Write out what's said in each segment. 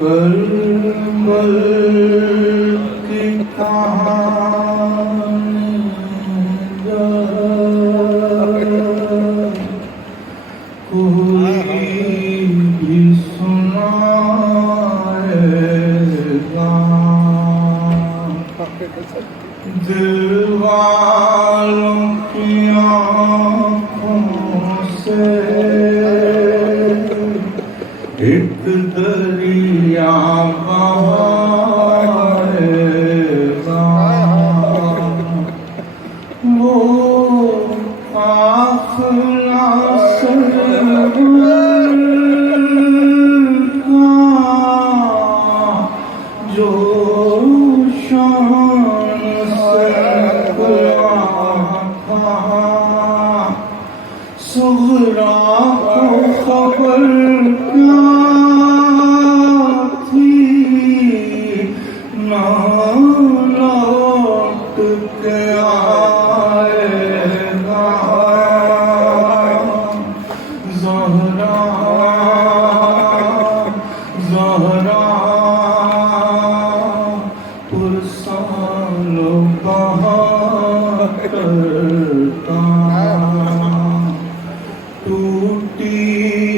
कलमल की कहानी कोई भी सुनाएगा, दिल वालों की आँखों से एक दरिया बहाएगा, वो काफिला सरवर का जो शान से खुला था, सुगरा को खबर क्या थी, ना लौट के आएगा ज़हरा, ज़हरा पुरसाल बहारता, टूटी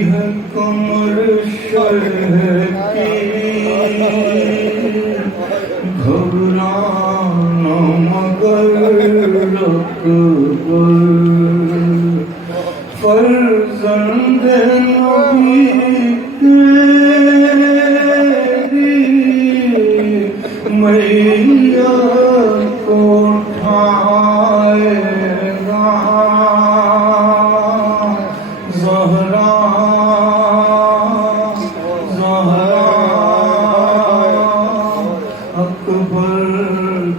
है कमर शर्ह की, घबराना मगर अकबर, फर्जंद नबी तेरी मैया को उठाएगा ज़हरा, ज़हरा अकबर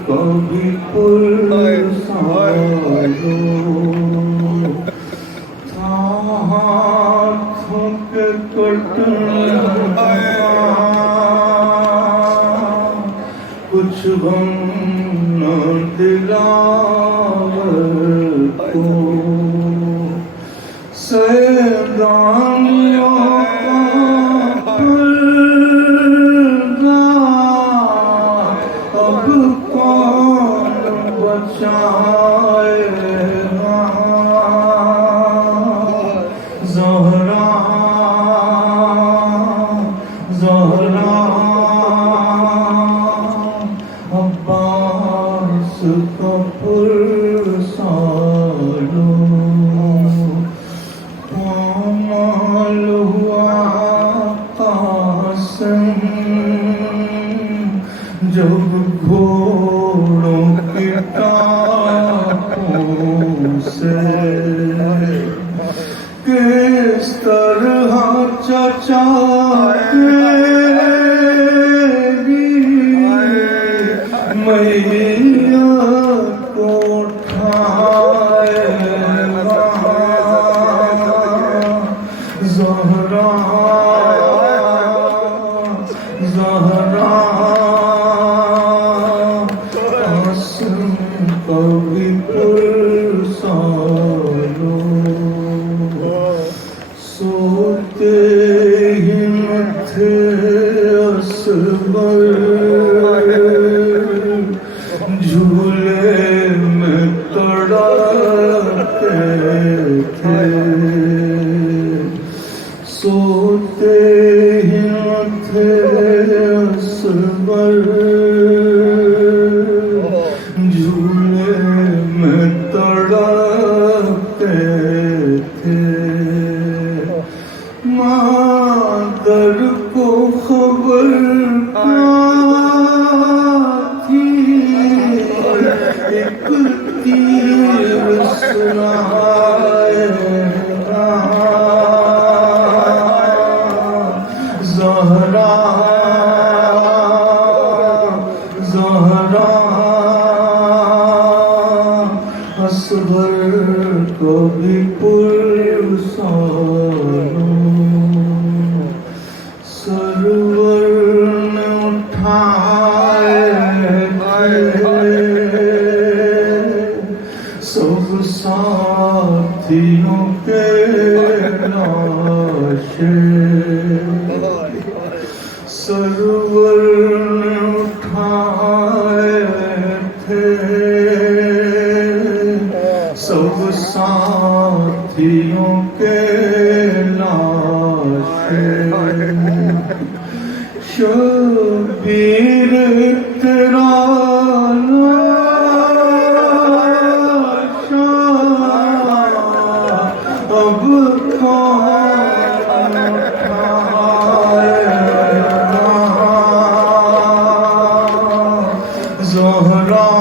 कभी पुरसालो था हाथों के कटना, कुछ गम न दिलावर को, सैदानियों का पर्दा अब कौन बचाएगा ज़हरा, ज़हरा अब्बास का पुरसालो, कमाल हुआ कासिम जब घोड़ों की टापों से, किस तरह चचा तेरी मैया को उठाएगा ज़हरा, ज़हरा आसिम कभी पुरसालो, सोते ही मथे असबर झूले में तड़पते थे, सोते ही मथे असबर झूले में तड़पते थे, मादर को खबर थी, एक तीर सुनाएगा ज़हरा, ज़हरा असगर को भी पुरसालो, सरवर ने उठाए सब साथ ज़हरा